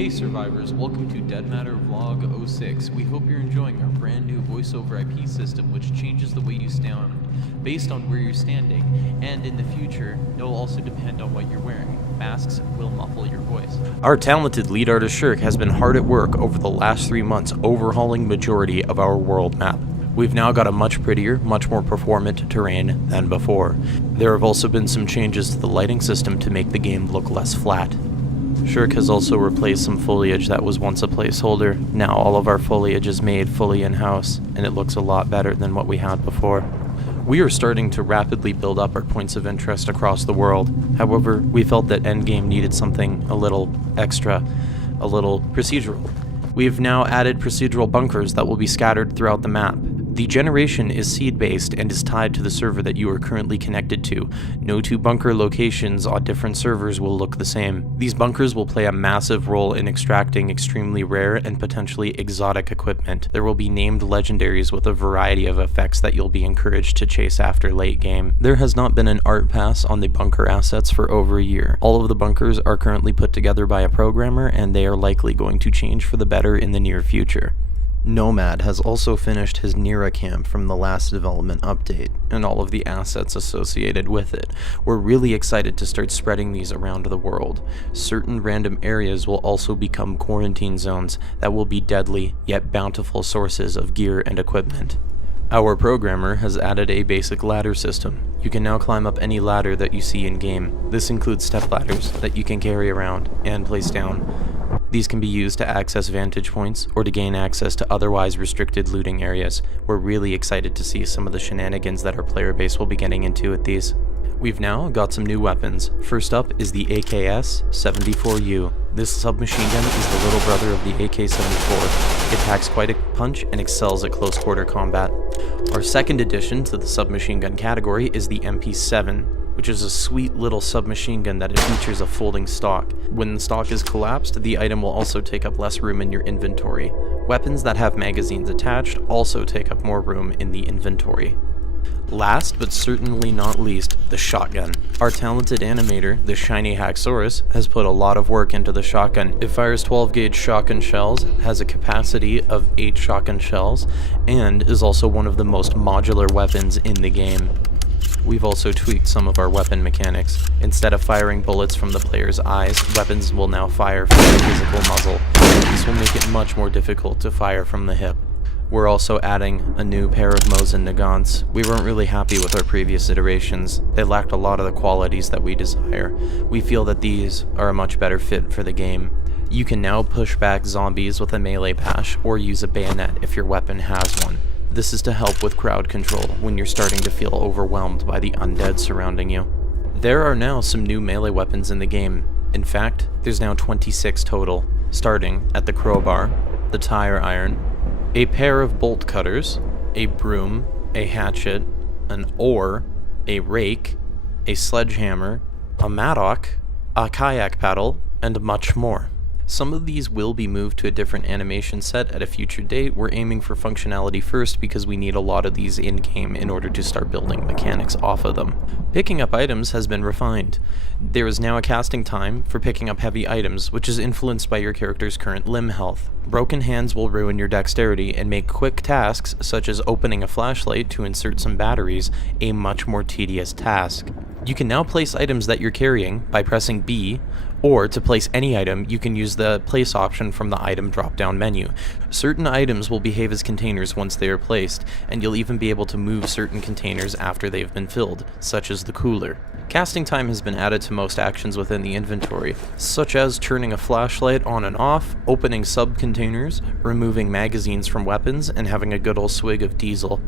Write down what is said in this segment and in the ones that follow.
Hey survivors, welcome to Dead Matter Vlog 06. We hope you're enjoying our brand new voice over IP system which changes the way you sound based on where you're standing, and in the future it will also depend on what you're wearing. Masks will muffle your voice. Our talented lead artist Shirk has been hard at work over the last 3 months overhauling majority of our world map. We've now got a much prettier, much more performant terrain than before. There have also been some changes to the lighting system to make the game look less flat. Shirk has also replaced some foliage that was once a placeholder. Now all of our foliage is made fully in-house, and it looks a lot better than what we had before. We are starting to rapidly build up our points of interest across the world. However, we felt that Endgame needed something a little extra, a little procedural. We've now added procedural bunkers that will be scattered throughout the map. The generation is seed-based and is tied to the server that you are currently connected to. No two bunker locations on different servers will look the same. These bunkers will play a massive role in extracting extremely rare and potentially exotic equipment. There will be named legendaries with a variety of effects that you'll be encouraged to chase after late game. There has not been an art pass on the bunker assets for over a year. All of the bunkers are currently put together by a programmer, and they are likely going to change for the better in the near future. Nomad has also finished his Nira camp from the last development update, and all of the assets associated with it. We're really excited to start spreading these around the world. Certain random areas will also become quarantine zones that will be deadly, yet bountiful sources of gear and equipment. Our programmer has added a basic ladder system. You can now climb up any ladder that you see in-game. This includes step ladders that you can carry around and place down. These can be used to access vantage points or to gain access to otherwise restricted looting areas. We're really excited to see some of the shenanigans that our player base will be getting into with these. We've now got some new weapons. First up is the AKS-74U. This submachine gun is the little brother of the AK-74. It packs quite a punch and excels at close quarter combat. Our second addition to the submachine gun category is the MP7, which is a sweet little submachine gun that features a folding stock. When the stock is collapsed, the item will also take up less room in your inventory. Weapons that have magazines attached also take up more room in the inventory. Last but certainly not least, the shotgun. Our talented animator, the Shiny Haxorus, has put a lot of work into the shotgun. It fires 12 gauge shotgun shells, has a capacity of 8 shotgun shells, and is also one of the most modular weapons in the game. We've also tweaked some of our weapon mechanics. Instead of firing bullets from the player's eyes, weapons will now fire from the physical muzzle. This will make it much more difficult to fire from the hip. We're also adding a new pair of Mosin Nagants. We weren't really happy with our previous iterations. They lacked a lot of the qualities that we desire. We feel that these are a much better fit for the game. You can now push back zombies with a melee bash or use a bayonet if your weapon has one. This is to help with crowd control when you're starting to feel overwhelmed by the undead surrounding you. There are now some new melee weapons in the game. In fact, there's now 26 total, starting at the crowbar, the tire iron, a pair of bolt cutters, a broom, a hatchet, an oar, a rake, a sledgehammer, a mattock, a kayak paddle, and much more. Some of these will be moved to a different animation set at a future date. We're aiming for functionality first because we need a lot of these in-game in order to start building mechanics off of them. Picking up items has been refined. There is now a casting time for picking up heavy items, which is influenced by your character's current limb health. Broken hands will ruin your dexterity and make quick tasks, such as opening a flashlight to insert some batteries, a much more tedious task. You can now place items that you're carrying by pressing B, or to place any item, you can use the place option from the item drop-down menu. Certain items will behave as containers once they are placed, and you'll even be able to move certain containers after they've been filled, such as the cooler. Casting time has been added to most actions within the inventory, such as turning a flashlight on and off, opening sub-containers, removing magazines from weapons, and having a good old swig of diesel.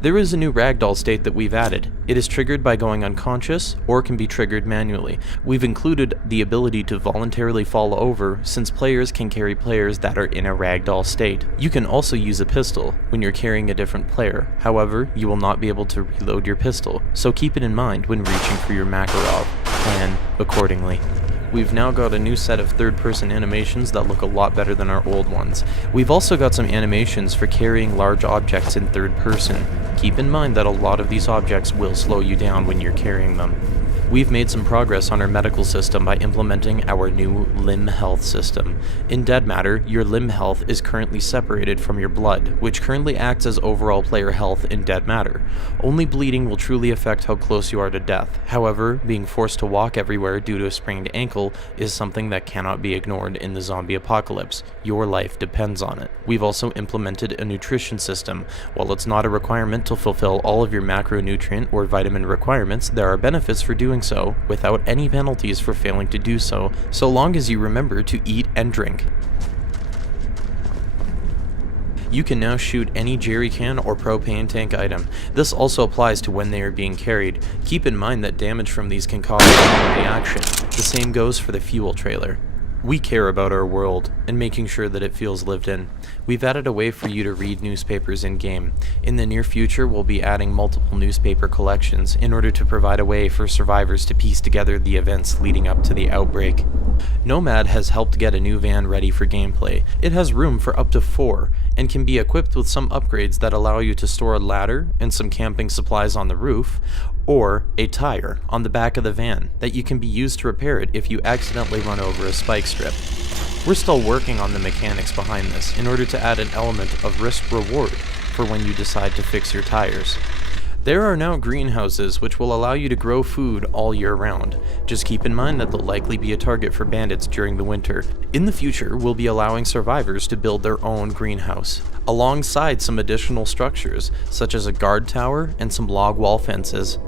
There is a new Ragdoll State that we've added. It is triggered by going unconscious, or can be triggered manually. We've included the ability to voluntarily fall over, since players can carry players that are in a Ragdoll state. You can also use a pistol when you're carrying a different player. However, you will not be able to reload your pistol, so keep it in mind when reaching for your Makarov. Plan accordingly. We've now got a new set of third-person animations that look a lot better than our old ones. We've also got some animations for carrying large objects in third person. Keep in mind that a lot of these objects will slow you down when you're carrying them. We've made some progress on our medical system by implementing our new limb health system. In Dead Matter, your limb health is currently separated from your blood, which currently acts as overall player health in Dead Matter. Only bleeding will truly affect how close you are to death. However, being forced to walk everywhere due to a sprained ankle is something that cannot be ignored in the zombie apocalypse. Your life depends on it. We've also implemented a nutrition system. While it's not a requirement to fulfill all of your macronutrient or vitamin requirements, there are benefits for doing so without any penalties for failing to do so long as you remember to eat and drink. You can now shoot any jerry can or propane tank item. This also applies to when they are being carried. Keep in mind that damage from these can cause a chain reaction. The same goes for the fuel trailer. We care about our world and making sure that it feels lived in. We've added a way for you to read newspapers in-game. In the near future, we'll be adding multiple newspaper collections in order to provide a way for survivors to piece together the events leading up to the outbreak. Nomad has helped get a new van ready for gameplay. It has room for up to 4 and can be equipped with some upgrades that allow you to store a ladder and some camping supplies on the roof, or a tire on the back of the van that you can be used to repair it if you accidentally run over a spike strip. We're still working on the mechanics behind this in order to add an element of risk-reward for when you decide to fix your tires. There are now greenhouses which will allow you to grow food all year round. Just keep in mind that they'll likely be a target for bandits during the winter. In the future, we'll be allowing survivors to build their own greenhouse, alongside some additional structures, such as a guard tower and some log wall fences.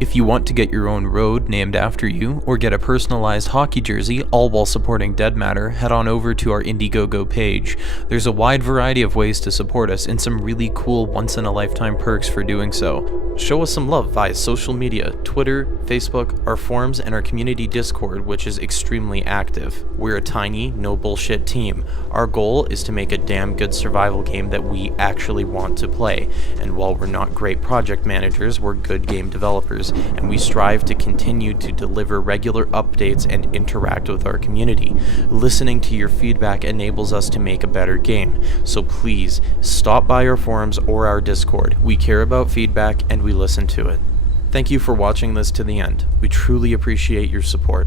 If you want to get your own road named after you, or get a personalized hockey jersey, all while supporting Dead Matter, head on over to our Indiegogo page. There's a wide variety of ways to support us and some really cool once-in-a-lifetime perks for doing so. Show us some love via social media, Twitter, Facebook, our forums, and our community Discord, which is extremely active. We're a tiny, no bullshit team. Our goal is to make a damn good survival game that we actually want to play, and while we're not great project managers, we're good game developers, and we strive to continue to deliver regular updates and interact with our community. Listening to your feedback enables us to make a better game, so please stop by our forums or our Discord. We care about feedback and we listen to it. Thank you for watching this to the end. We truly appreciate your support.